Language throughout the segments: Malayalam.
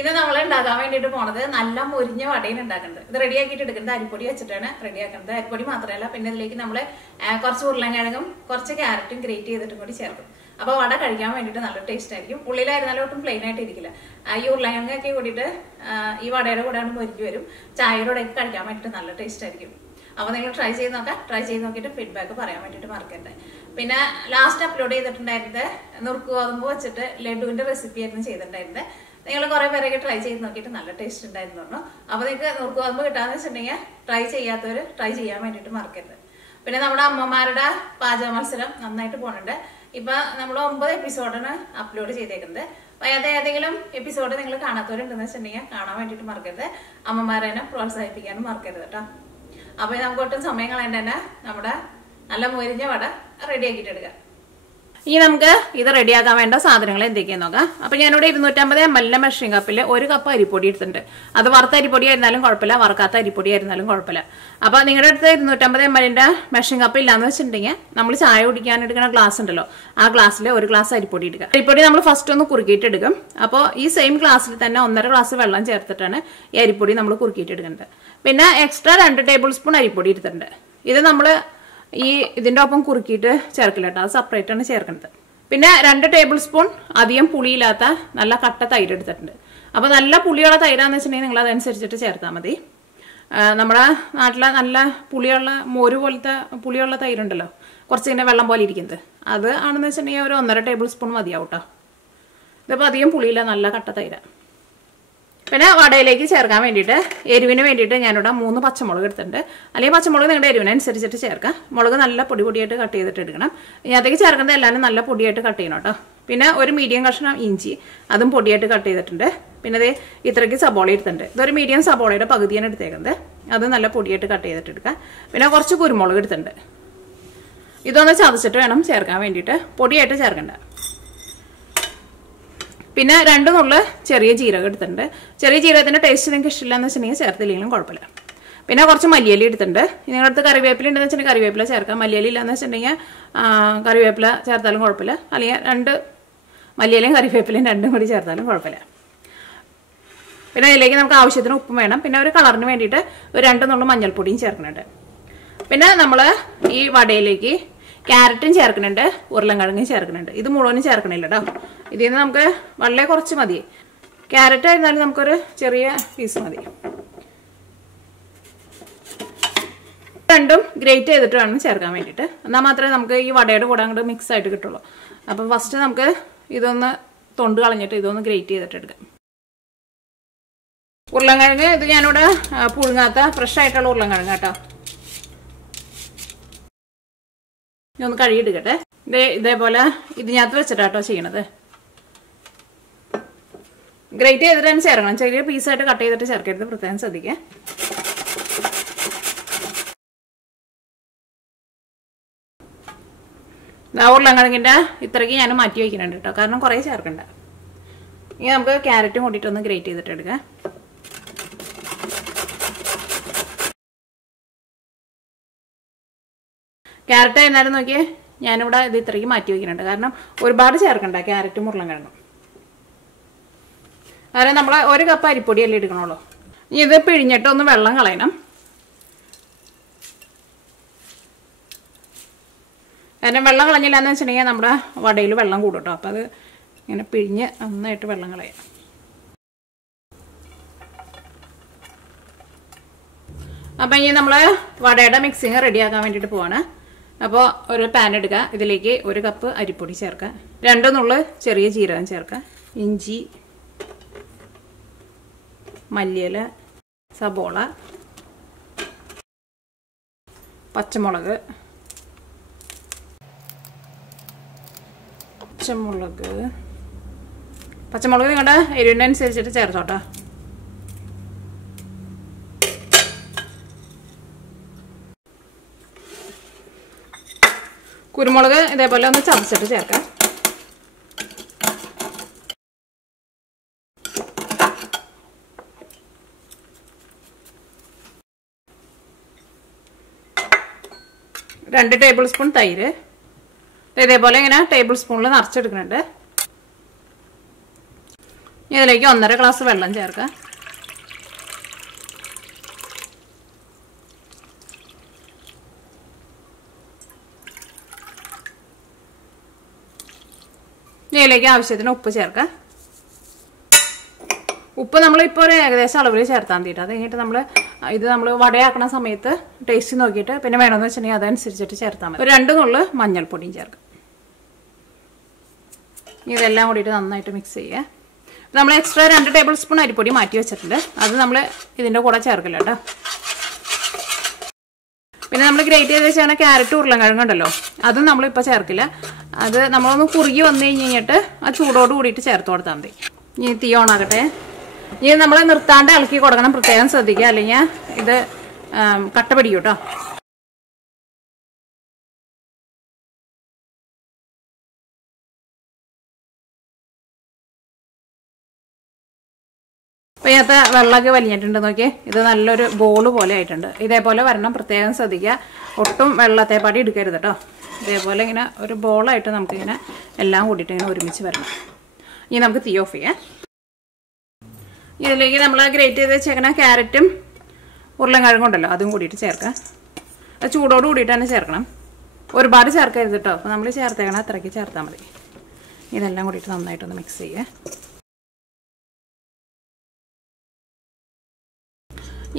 ഇത് നമ്മൾ ഉണ്ടാക്കാൻ വേണ്ടിയിട്ട് പോണത് നല്ല മുരിഞ്ഞ വടയാണ് ഉണ്ടാക്കുന്നത്. ഇത് റെഡിയാക്കിയിട്ട് എടുക്കുന്നത് അരിപ്പൊടി വെച്ചിട്ടാണ് റെഡിയാക്കുന്നത്. അരിപ്പൊടി മാത്രമല്ല, പിന്നെ ഇതിലേക്ക് നമ്മൾ കുറച്ച് ഉരുളൻകിഴങ്ങും കുറച്ച് ക്യാരറ്റും ഗ്രേറ്റ് ചെയ്തിട്ടും കൂടി ചേർക്കും. അപ്പൊ വട കഴിക്കാൻ വേണ്ടിയിട്ട് നല്ല ടേസ്റ്റ് ആയിരിക്കും. ഉള്ളിലായിരുന്നാലും ഒട്ടും പ്ലെയിൻ ആയിട്ട് ഇരിക്കില്ല. ഈ ഉരുളൻകിഴങ്ങൊക്കെ കൂടിയിട്ട് ഈ വടയുടെ കൂടെ മുരിഞ്ഞ് വരും. ചായയുടെ കൂടെ കഴിക്കാൻ വേണ്ടിയിട്ട് നല്ല ടേസ്റ്റ് ആയിരിക്കും. അപ്പോൾ നിങ്ങൾ ട്രൈ ചെയ്ത് നോക്കാം. ട്രൈ ചെയ്ത് നോക്കിയിട്ട് ഫീഡ്ബാക്ക് പറയാൻ വേണ്ടിയിട്ട് മറക്കരുത്. പിന്നെ ലാസ്റ്റ് അപ്ലോഡ് ചെയ്തിട്ടുണ്ടായിരുന്നത് നുറുക്ക് ഗോതമ്പ് വെച്ചിട്ട് ലഡുവിന്റെ റെസിപ്പി ആയിരുന്നു ചെയ്തിട്ടുണ്ടായിരുന്നത്. നിങ്ങൾ കുറെ പേരൊക്കെ ട്രൈ ചെയ്ത് നോക്കിയിട്ട് നല്ല ടേസ്റ്റ് ഉണ്ടായിരുന്നു. അപ്പോൾ നിങ്ങൾക്ക് നുറുക്ക് ഗോതമ്പ് കിട്ടാന്ന് വെച്ചിട്ടുണ്ടെങ്കിൽ ട്രൈ ചെയ്യാത്തവർ ട്രൈ ചെയ്യാൻ വേണ്ടിയിട്ട് മറക്കരുത്. പിന്നെ നമ്മുടെ അമ്മമാരുടെ പാചക മത്സരം നന്നായിട്ട് പോകുന്നുണ്ട്. ഇപ്പൊ നമ്മൾ 9 എപ്പിസോഡാണ് അപ്ലോഡ് ചെയ്തേക്കുന്നത്. അപ്പൊ ഏതെങ്കിലും എപ്പിസോഡ് നിങ്ങൾ കാണാത്തവരുണ്ടെന്ന് വെച്ചിട്ടുണ്ടെങ്കിൽ കാണാൻ വേണ്ടിയിട്ട് മറക്കരുത്. അമ്മമാരെ പ്രോത്സാഹിപ്പിക്കാനും മറക്കരുത് കേട്ടോ. അപ്പൊ നമുക്ക് ഒട്ടും സമയം കളയണ്ട തന്നെ നമ്മുടെ നല്ല മുരിഞ്ഞ വട റെഡിയാക്കിയിട്ട് എടുക്കാം. ഇനി നമുക്ക് ഇത് റെഡിയാക്കാൻ വേണ്ട സാധനങ്ങൾ എന്തൊക്കെയാന്ന് നോക്കാം. അപ്പൊ ഞാനിവിടെ 250 ml മെഷറിംഗ് കപ്പിൽ 1 കപ്പ് അരിപ്പൊടി എടുത്തിട്ടുണ്ട്. അത് വറുത്ത അരിപ്പൊടി ആയിരുന്നാലും കുഴപ്പമില്ല, വറുക്കാത്ത അരിപ്പൊടി ആയിരുന്നാലും കുഴപ്പമില്ല. അപ്പൊ നിങ്ങളുടെ അടുത്ത് 250 ml മെഷറിംഗ് കപ്പ് ഇല്ലാന്ന് വെച്ചിട്ടുണ്ടെങ്കിൽ നമ്മൾ ചായ കുടിക്കാൻ എടുക്കുന്ന ഗ്ലാസ് ഉണ്ടല്ലോ, ആ ഗ്ലാസ്സിൽ 1 ഗ്ലാസ് അരിപ്പൊടി എടുക്കുക. അരിപ്പൊടി നമ്മൾ ഫസ്റ്റ് ഒന്ന് കുറുക്കിയിട്ട് എടുക്കും. അപ്പോൾ ഈ സെയിം ഗ്ലാസ്സിൽ തന്നെ 1.5 ഗ്ലാസ് വെള്ളം ചേർത്തിട്ടാണ് ഈ അരിപ്പൊടി നമ്മൾ കുറുക്കിയിട്ട് എടുക്കുന്നത്. പിന്നെ എക്സ്ട്രാ 2 ടേബിൾ സ്പൂൺ അരിപ്പൊടി എടുത്തിട്ടുണ്ട്. ഇത് നമ്മൾ ഇതിന്റെ ഒപ്പം കുറുക്കിയിട്ട് ചേർക്കില്ല കേട്ടോ, അത് സെപ്പറേറ്റ് ആണ് ചേർക്കുന്നത്. പിന്നെ 2 ടേബിൾ സ്പൂൺ അധികം പുളിയില്ലാത്ത നല്ല കട്ട തൈര് എടുത്തിട്ടുണ്ട്. അപ്പൊ നല്ല പുളിയുള്ള തൈരാന്ന് വെച്ചിട്ടുണ്ടെങ്കിൽ നിങ്ങൾ അതനുസരിച്ചിട്ട് ചേർത്താൽ മതി. നമ്മുടെ നാട്ടിലെ നല്ല പുളിയുള്ള മോര് പോലത്തെ പുളിയുള്ള തൈരുണ്ടല്ലോ, കുറച്ച് ഇങ്ങനെ വെള്ളം പോലെ ഇരിക്കുന്നത്, അത് ആണെന്ന് വെച്ചിട്ടുണ്ടെങ്കിൽ ഒരു 1.5 ടേബിൾ സ്പൂൺ മതിയാവും കേട്ടോ. ഇതിപ്പോൾ അധികം പുളിയില്ല, നല്ല കട്ട തൈര. പിന്നെ വടയിലേക്ക് ചേർക്കാൻ വേണ്ടിയിട്ട് എരിവിന് വേണ്ടിയിട്ട് ഞാനിവിടെ 3 പച്ചമുളക് എടുത്തിട്ടുണ്ട്. അല്ലെങ്കിൽ പച്ചമുളക് നിങ്ങളുടെ എരിവിനനുസരിച്ചിട്ട് ചേർക്കാം. മുളക് നല്ല പൊടിയായിട്ട് കട്ട് ചെയ്തിട്ട് എടുക്കണം. ഇതിനകത്തേക്ക് ചേർക്കുന്നത് എല്ലാവരും നല്ല പൊടിയായിട്ട് കട്ട് ചെയ്യണം കേട്ടോ. പിന്നെ ഒരു മീഡിയം കഷ്ണം ഇഞ്ചി, അതും പൊടിയായിട്ട് കട്ട് ചെയ്തിട്ടുണ്ട്. പിന്നെ ഇത് ഇത്രയ്ക്ക് സബോള എടുത്തിട്ടുണ്ട്. ഇതൊരു മീഡിയം സബോളയുടെ പകുതിയാണ് എടുത്തേക്കുന്നത്. അത് നല്ല പൊടിയായിട്ട് കട്ട് ചെയ്തിട്ട് എടുക്കാം. പിന്നെ കുറച്ച് കുരുമുളക് എടുത്തിട്ടുണ്ട്. ഇതൊന്ന് ചതച്ചിട്ട് വേണം ചേർക്കാൻ വേണ്ടിയിട്ട്, പൊടിയായിട്ട് ചേർക്കണ്ട. പിന്നെ 2 നുള്ള് ചെറിയ ജീരകം എടുത്തിട്ടുണ്ട്. ചെറിയ ജീരകത്തിന്റെ ടേസ്റ്റ് നിങ്ങൾക്ക് ഇഷ്ടമില്ല എന്ന് വെച്ചിട്ടുണ്ടെങ്കിൽ ചേർത്തില്ലെങ്കിലും കുഴപ്പമില്ല. പിന്നെ കുറച്ച് മല്ലിയില എടുത്തിട്ടുണ്ട്. നിങ്ങളുടെ അടുത്ത് കറിവേപ്പില ഉണ്ടെന്ന് വെച്ചിട്ടുണ്ടെങ്കിൽ കറിവേപ്പില ചേർക്കാം. മല്ലിയില ഇല്ലാന്ന് വെച്ചിട്ടുണ്ടെങ്കിൽ കറിവേപ്പില ചേർത്താലും കുഴപ്പമില്ല. അല്ലെങ്കിൽ 2 മല്ലിയിലയും കറിവേപ്പിലയും 2ഉം കൂടി ചേർത്താലും കുഴപ്പമില്ല. പിന്നെ അതിലേക്ക് നമുക്ക് ആവശ്യത്തിന് ഉപ്പും വേണം. പിന്നെ ഒരു കളറിന് വേണ്ടിയിട്ട് ഒരു 2 നുള്ള് മഞ്ഞൾപ്പൊടിയും ചേർക്കുന്നുണ്ട്. പിന്നെ നമ്മൾ ഈ വടയിലേക്ക് ക്യാരറ്റും ചേർക്കുന്നുണ്ട്, ഉരുളൻകിഴങ്ങും ചേർക്കുന്നുണ്ട്. ഇത് മുഴുവനും ചേർക്കണില്ല കേട്ടോ. ഇതിൽ നിന്ന് നമുക്ക് വളരെ കുറച്ച് മതി. ക്യാരറ്റ് ആയിരുന്നാലും നമുക്കൊരു ചെറിയ പീസ് മതി. രണ്ടും ഗ്രേറ്റ് ചെയ്തിട്ട് വേണം ചേർക്കാൻ വേണ്ടിയിട്ട്. എന്നാൽ മാത്രമേ നമുക്ക് ഈ വടയുടെ കൂടെ അങ്ങോട്ട് മിക്സ് ആയിട്ട് കിട്ടുള്ളൂ. അപ്പം ഫസ്റ്റ് നമുക്ക് ഇതൊന്ന് തൊണ്ട് കളഞ്ഞിട്ട് ഇതൊന്ന് ഗ്രേറ്റ് ചെയ്തിട്ട് എടുക്കാം. ഉരുളൻകിഴങ്ങ് ഇത് ഞാനിവിടെ പുഴുങ്ങാത്ത ഫ്രഷ് ആയിട്ടുള്ള ഉരുളൻകിഴങ്ങ് കേട്ടോ. ഇതൊന്ന് കഴുകിയെടുക്കട്ടെ. ഇതേപോലെ ഇതിനകത്ത് വെച്ചിട്ടാട്ടോ ചെയ്യണത്. ഗ്രേറ്റ് ചെയ്തിട്ടാണ് ചേർക്കണം. ചെറിയ പീസായിട്ട് കട്ട് ചെയ്തിട്ട് ചേർക്കരുത്, പ്രത്യേകം ശ്രദ്ധിക്കുക. ഉരുളൻകിഴങ്ങിന്റെ ഇത്രയ്ക്ക് ഞാൻ മാറ്റി വയ്ക്കുന്നുണ്ട് കേട്ടോ, കാരണം കുറേ ചേർക്കണ്ട. ഇനി നമുക്ക് ക്യാരറ്റും കൂട്ടിയിട്ടൊന്ന് ഗ്രേറ്റ് ചെയ്തിട്ട് എടുക്കാം. ക്യാരറ്റ് എന്നാലും നോക്കിയേ, ഞാനിവിടെ ഇത് ഇത്രയ്ക്ക് മാറ്റി വയ്ക്കുന്നുണ്ട്. കാരണം ഒരുപാട് ചേർക്കണ്ട ക്യാരറ്റും ഉരുളൻകിഴങ്ങും. കാരണം നമ്മൾ 1 കപ്പ് അരിപ്പൊടിയല്ലേ എടുക്കണുള്ളൂ. ഇനി ഇത് പിഴിഞ്ഞിട്ട് ഒന്ന് വെള്ളം കളയണം. കാരണം വെള്ളം കളഞ്ഞില്ല എന്ന് വെച്ചിട്ടുണ്ടെങ്കിൽ നമ്മുടെ വടയിൽ വെള്ളം കൂടും കേട്ടോ. അപ്പം അത് ഇങ്ങനെ പിഴിഞ്ഞ് നന്നായിട്ട് വെള്ളം കളയാം. അപ്പം ഇനി നമ്മൾ വടയുടെ മിക്സിങ് റെഡിയാക്കാൻ വേണ്ടിയിട്ട് പോവാണ്. അപ്പോൾ ഒരു പാൻ എടുക്കുക. ഇതിലേക്ക് 1 കപ്പ് അരിപ്പൊടി ചേർക്കുക. 2 നുള്ള് ചെറിയ ജീരകം ചേർക്കുക. ഇഞ്ചി, മല്ലിയില, സബോള, പച്ചമുളക് നിങ്ങളുടെ എരിവിനനുസരിച്ചിട്ട് ചേർത്തോട്ടോ. കുരുമുളക് ഇതേപോലെ ഒന്ന് ചതച്ചിട്ട് ചേർക്കാം. രണ്ട് ടേബിൾ സ്പൂൺ തൈര് ഇതേപോലെ ഇങ്ങനെ ടേബിൾ സ്പൂണിൽ നിറച്ചെടുക്കുന്നുണ്ട്. ഇതിലേക്ക് 1.5 ഗ്ലാസ് വെള്ളം ചേർക്കാം. ഇതിലേക്ക് ആവശ്യത്തിന് ഉപ്പ് ചേർക്കാം. ഉപ്പ് നമ്മളിപ്പോൾ ഒരു ഏകദേശം അളവിൽ ചേർത്താൻ തീരും. അത് കഴിഞ്ഞിട്ട് നമ്മൾ വടയാക്കണ സമയത്ത് ടേസ്റ്റ് നോക്കിയിട്ട് പിന്നെ വേണമെന്ന് വെച്ചിട്ടുണ്ടെങ്കിൽ അതനുസരിച്ചിട്ട് ചേർത്താൽ മതി. ഒരു 2 നുള്ള് മഞ്ഞൾപ്പൊടിയും ചേർക്കാം. ഇതെല്ലാം കൂടിയിട്ട് നന്നായിട്ട് മിക്സ് ചെയ്യുക. നമ്മൾ എക്സ്ട്രാ 2 ടേബിൾ സ്പൂൺ അരിപ്പൊടി മാറ്റി വെച്ചിട്ടുണ്ട്. അത് നമ്മൾ ഇതിൻ്റെ കൂടെ ചേർക്കില്ല കേട്ടോ. പിന്നെ നമ്മൾ ഗ്രേറ്റ് ചെയ്ത് വെച്ചാൽ ക്യാരറ്റ് ഉരുളക്കിഴങ്ങുണ്ടല്ലോ, അതും നമ്മളിപ്പോൾ ചേർക്കില്ല. അത് നമ്മളൊന്ന് കുറുകി വന്നു കഴിഞ്ഞിട്ട് ആ ചൂടോട് കൂടിയിട്ട് ചേർത്ത് കൊടുത്താൽ മതി. ഇനി തീ ഓണാകട്ടെ. ഇനി നമ്മൾ നിർത്താണ്ട് ഇളക്കി കൊടുക്കണം, പ്രത്യേകം ശ്രദ്ധിക്കുക, അല്ലെങ്കിൽ ഇത് കട്ട പിടിക്കും കേട്ടോ. അപ്പോൾ ഇതിനകത്ത് വെള്ളമൊക്കെ വലിഞ്ഞിട്ടുണ്ട് നോക്കിയേ. ഇത് നല്ലൊരു ബോള് പോലെ ആയിട്ടുണ്ട്. ഇതേപോലെ വരണം, പ്രത്യേകം ശ്രദ്ധിക്കുക. ഒട്ടും വെള്ളത്തെപ്പാടി എടുക്കരുത് കേട്ടോ. ഇതേപോലെ ഇങ്ങനെ ഒരു ബോളായിട്ട് നമുക്കിങ്ങനെ എല്ലാം കൂടിയിട്ട് ഇങ്ങനെ ഒരുമിച്ച് വരണം. ഇനി നമുക്ക് തീ ഓഫ് ചെയ്യാം. ഇതിലേക്ക് നമ്മൾ ഗ്രേറ്റ് ചെയ്ത് വെച്ചേക്കണ ക്യാരറ്റും ഉരുളക്കിഴങ്ങുണ്ടല്ലോ അതും കൂടിയിട്ട് ചേർക്കാം. അത് ചൂടോട് കൂടിയിട്ട് തന്നെ ചേർക്കണം, ഒരുപാട് ചേർക്കരുത് കേട്ടോ. അപ്പോൾ നമ്മൾ ചേർത്തേക്കണം അത്രയ്ക്ക് ചേർത്താൽ മതി. ഇതെല്ലാം കൂടിയിട്ട് നന്നായിട്ടൊന്ന് മിക്സ് ചെയ്യുക.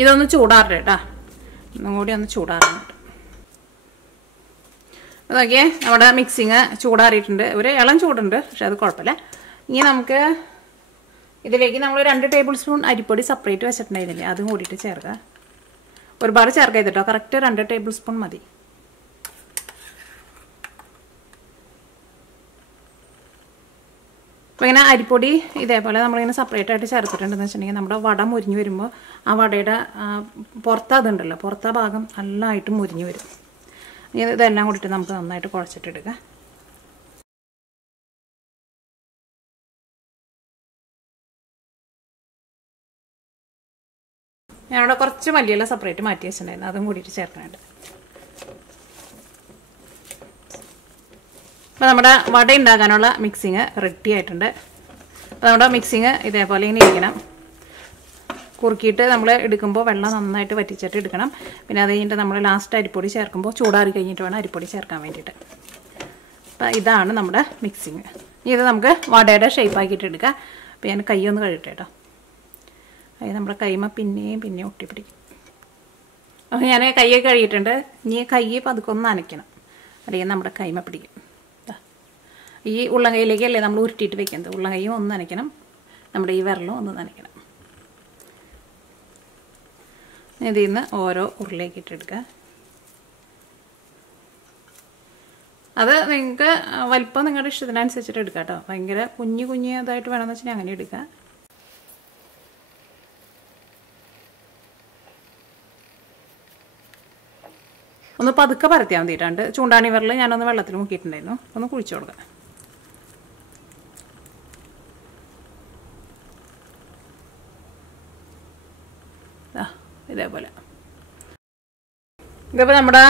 ഇതൊന്ന് ചൂടാറട്ടെ കേട്ടോ, ഒന്നും കൂടി ഒന്ന് ചൂടാറുന്നുണ്ട്. അതൊക്കെ നമ്മുടെ മിക്സിങ് ചൂടാറിയിട്ടുണ്ട്, ഒരു ഇളം ചൂടുണ്ട്, പക്ഷെ അത് കുഴപ്പമില്ല. ഇനി നമുക്ക് ഇതിലേക്ക് നമ്മൾ 2 ടേബിൾ സ്പൂൺ അരിപ്പൊടി സെപ്പറേറ്റ് വെച്ചിട്ടുണ്ടായിരുന്നില്ലേ, അതും കൂടിയിട്ട് ചേർക്കുക. ഒരുപാട് ചേർക്കരുത് കേട്ടോ, കറക്റ്റ് 2 ടേബിൾ സ്പൂൺ മതി. അപ്പോൾ ഇങ്ങനെ അരിപ്പൊടി ഇതേപോലെ നമ്മളിങ്ങനെ സെപ്പറേറ്റ് ആയിട്ട് ചേർത്തിട്ടുണ്ടെന്ന് വെച്ചിട്ടുണ്ടെങ്കിൽ നമ്മുടെ വട മുരിഞ്ഞ് വരുമ്പോൾ ആ വടയുടെ പുറത്തതുണ്ടല്ലോ, പുറത്ത ഭാഗം നല്ലതായിട്ട് മുരിഞ്ഞ് വരും. ഇതെല്ലാം കൂടിയിട്ട് നമുക്ക് നന്നായിട്ട് കുഴച്ചിട്ടെടുക്കാം. ഞാനിവിടെ കുറച്ച് മല്ലിയില സെപ്പറേറ്റ് മാറ്റി വെച്ചിട്ടുണ്ടായിരുന്നു, അതും കൂടിയിട്ട് ചേർക്കാനുണ്ട്. അപ്പോൾ നമ്മുടെ വട ഉണ്ടാക്കാനുള്ള മിക്സിങ് റെഡി ആയിട്ടുണ്ട്. അപ്പോൾ നമ്മുടെ മിക്സിങ് ഇതേപോലെ ഇങ്ങനെ ഇരിക്കണം. കുറുക്കിയിട്ട് നമ്മൾ എടുക്കുമ്പോൾ വെള്ളം നന്നായിട്ട് വറ്റിച്ചിട്ട് എടുക്കണം. പിന്നെ അത് കഴിഞ്ഞിട്ട് നമ്മൾ ലാസ്റ്റ് അരിപ്പൊടി ചേർക്കുമ്പോൾ ചൂടാറി കഴിഞ്ഞിട്ട് വേണം അരിപ്പൊടി ചേർക്കാൻ വേണ്ടിയിട്ട്. അപ്പോൾ ഇതാണ് നമ്മുടെ മിക്സിങ്. ഇത് നമുക്ക് വടയുടെ ഷേപ്പാക്കിയിട്ട് എടുക്കാം. അപ്പോൾ ഞാൻ കൈ ഒന്ന് കഴുകട്ടെ കേട്ടോ. അത് നമ്മുടെ കൈമ പിന്നെയും ഒട്ടിപ്പിടിക്കും. അപ്പോൾ ഞാൻ കൈയൊക്കെ കഴുകിയിട്ടുണ്ട്. ഇനി കൈ പതുക്കെ ഒന്ന് നനയ്ക്കണം, അല്ലെങ്കിൽ നമ്മുടെ കൈമ പിടിക്കും. ഈ ഉള്ളം കൈയിലേക്കല്ലേ നമ്മൾ ഉരുട്ടിയിട്ട് വെക്കുന്നത്, ഉള്ളം കൈയും ഒന്ന് നനയ്ക്കണം, നമ്മുടെ ഈ വിരലും ഒന്ന് നനയ്ക്കണം. ഇതിൽ നിന്ന് ഓരോ ഉരുളിലേക്ക് ഇട്ടെടുക്കുക. അത് നിങ്ങൾക്ക് വലിപ്പം നിങ്ങളുടെ ഇഷ്ടത്തിനനുസരിച്ചിട്ട് എടുക്കാം കേട്ടോ. ഭയങ്കര കുഞ്ഞതായിട്ട് വേണമെന്ന് വെച്ചാൽ അങ്ങനെ എടുക്കുക. ഒന്ന് പതുക്കെ പരത്തിയാൽ മതിയിട്ടാണ്ട്. ചൂണ്ടാണി വിരൽ ഞാനൊന്ന് വെള്ളത്തിൽ മുക്കിയിട്ടുണ്ടായിരുന്നു, ഒന്ന് കുഴിച്ചു കൊടുക്കാം. ഇതേപോലെ ഇതിപ്പോൾ നമ്മുടെ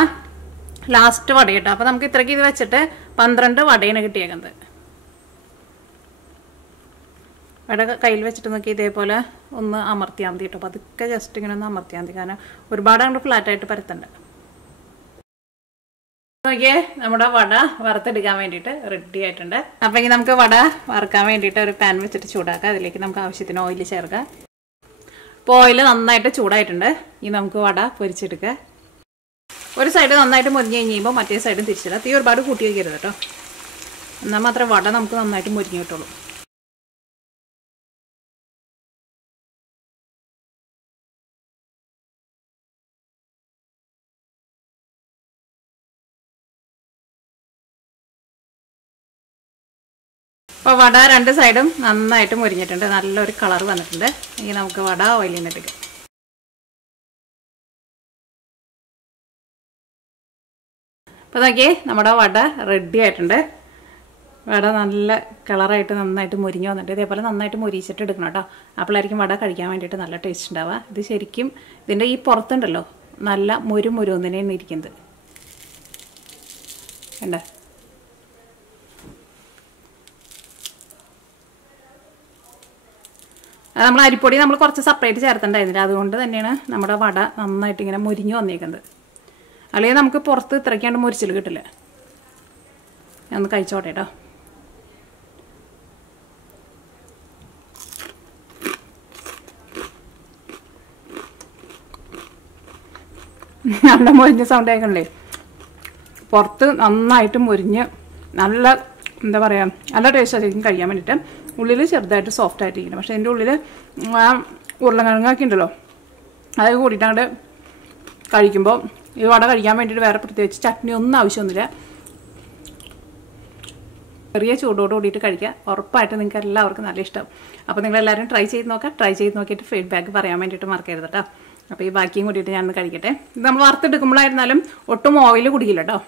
ലാസ്റ്റ് വട കേട്ടോ. അപ്പോൾ നമുക്ക് ഇത്രയ്ക്ക് ഇത് വെച്ചിട്ട് 12 വടയാണ് കിട്ടിയേക്കുന്നത്. വട കയ്യിൽ വെച്ചിട്ട് നോക്കി ഇതേപോലെ ഒന്ന് അമർത്തിയാൽ മതി കേട്ടോ. പതുക്കെ ജസ്റ്റ് ഇങ്ങനെ ഒന്ന് അമർത്തിയാൽ മതി, കാരണം ഒരുപാട് അങ്ങോട്ട് ഫ്ലാറ്റായിട്ട് പരത്തണ്ട. നോക്കിയേ, നമ്മുടെ വട വറുത്തെടുക്കാൻ വേണ്ടിയിട്ട് റെഡി ആയിട്ടുണ്ട്. അപ്പോൾ ഇനി നമുക്ക് വട വറുക്കാൻ വേണ്ടിയിട്ട് ഒരു പാൻ വെച്ചിട്ട് ചൂടാക്കാം. അതിലേക്ക് നമുക്ക് ആവശ്യത്തിന് ഓയിൽ ചേർക്കാം. അപ്പോൾ ഓയിൽ നന്നായിട്ട് ചൂടായിട്ടുണ്ട്. ഇനി നമുക്ക് വട പൊരിച്ചെടുക്കുക. ഒരു സൈഡ് നന്നായിട്ട് മുരിഞ്ഞ് കഴിയുമ്പോൾ മറ്റേ സൈഡും തിരിച്ചിടാം. തീ ഒരുപാട് കൂട്ടി വയ്ക്കരുത് കേട്ടോ, എന്നാൽ മാത്രമേ വട നമുക്ക് നന്നായിട്ട് മുരിഞ്ഞ് കിട്ടുള്ളൂ. അപ്പോൾ വട 2 സൈഡും നന്നായിട്ട് മുരിഞ്ഞിട്ടുണ്ട്, നല്ലൊരു കളർ വന്നിട്ടുണ്ട്. ഇനി നമുക്ക് വട ഓയിലിൽ നിന്ന് എടുക്കാം. അപ്പോൾ നോക്കിയേ, നമ്മുടെ വട റെഡി ആയിട്ടുണ്ട്. വട നല്ല കളറായിട്ട് നന്നായിട്ട് മുരിഞ്ഞ് വന്നിട്ട് ഇതേപോലെ നന്നായിട്ട് മുരിച്ചിട്ട് എടുക്കണം കേട്ടോ. അപ്പോഴായിരിക്കും വട കഴിക്കാൻ വേണ്ടിയിട്ട് നല്ല ടേസ്റ്റ് ഉണ്ടാവുക. ഇത് ശരിക്കും ഇതിൻ്റെ ഈ പുറത്തുണ്ടല്ലോ നല്ല മുരുതന്നെയാണ് ഇരിക്കുന്നത് കണ്ടോ. നമ്മൾ അരിപ്പൊടി നമ്മൾ കുറച്ച് സെപ്പറേറ്റ് ചേർത്തിട്ടുണ്ടായിരുന്നില്ല, അതുകൊണ്ട് തന്നെയാണ് നമ്മുടെ വട നന്നായിട്ട് ഇങ്ങനെ മുരിഞ്ഞ് വന്നേക്കുന്നത്. അല്ലെങ്കിൽ നമുക്ക് പുറത്ത് ഇത്രയ്ക്കാണ്ട് മുരിച്ചിൽ കിട്ടില്ല. ഞാൻ ഒന്ന് കഴിച്ചോട്ടെ കേട്ടോ. നല്ല മുരിഞ്ഞ സൗണ്ട് ആയിക്കണല്ലേ. പുറത്ത് നന്നായിട്ട് മുരിഞ്ഞ് നല്ല എന്താ പറയുക, നല്ല ടേസ്റ്റ് ആയിരിക്കും കഴിക്കാൻ വേണ്ടിയിട്ട്. ഉള്ളിൽ ചെറുതായിട്ട് സോഫ്റ്റ് ആയിട്ടിരിക്കണം. പക്ഷേ എൻ്റെ ഉള്ളിൽ ആ ഉരുളക്കിഴങ്ങൊക്കെ ഉണ്ടല്ലോ, അത് കൂടിയിട്ട് അങ്ങോട്ട് കഴിക്കുമ്പോൾ ഈ വട കഴിക്കാൻ വേണ്ടിയിട്ട് വേറെ പ്രത്യേകിച്ച് ചട്നി ഒന്നും ആവശ്യമൊന്നുമില്ല. ചെറിയ ചൂടോട് കൂടിയിട്ട് കഴിക്കുക. ഉറപ്പായിട്ട് നിങ്ങൾക്ക് എല്ലാവർക്കും നല്ല ഇഷ്ടം. അപ്പോൾ നിങ്ങളെല്ലാവരും ട്രൈ ചെയ്ത് നോക്കാം. ട്രൈ ചെയ്ത് നോക്കിയിട്ട് ഫീഡ്ബാക്ക് പറയാൻ വേണ്ടിയിട്ട് മറക്കരുത് കേട്ടോ. അപ്പോൾ ഈ ബാക്കിയും കൂട്ടിയിട്ട് ഞാനൊന്ന് കഴിക്കട്ടെ. ഇത് നമ്മൾ വറുത്തെടുക്കുമ്പോഴായിരുന്നാലും ഒട്ടും ഓയിൽ കുടിക്കില്ല കേട്ടോ.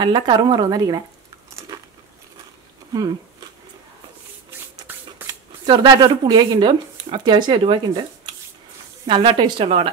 നല്ല കറുമറുന്നടിക്കണേ. ചെറുതായിട്ടൊരു പുളിയൊക്കെ ഉണ്ട്, അത്യാവശ്യം എരിവൊക്കെ ഉണ്ട്. നല്ല ടേസ്റ്റുള്ള വട.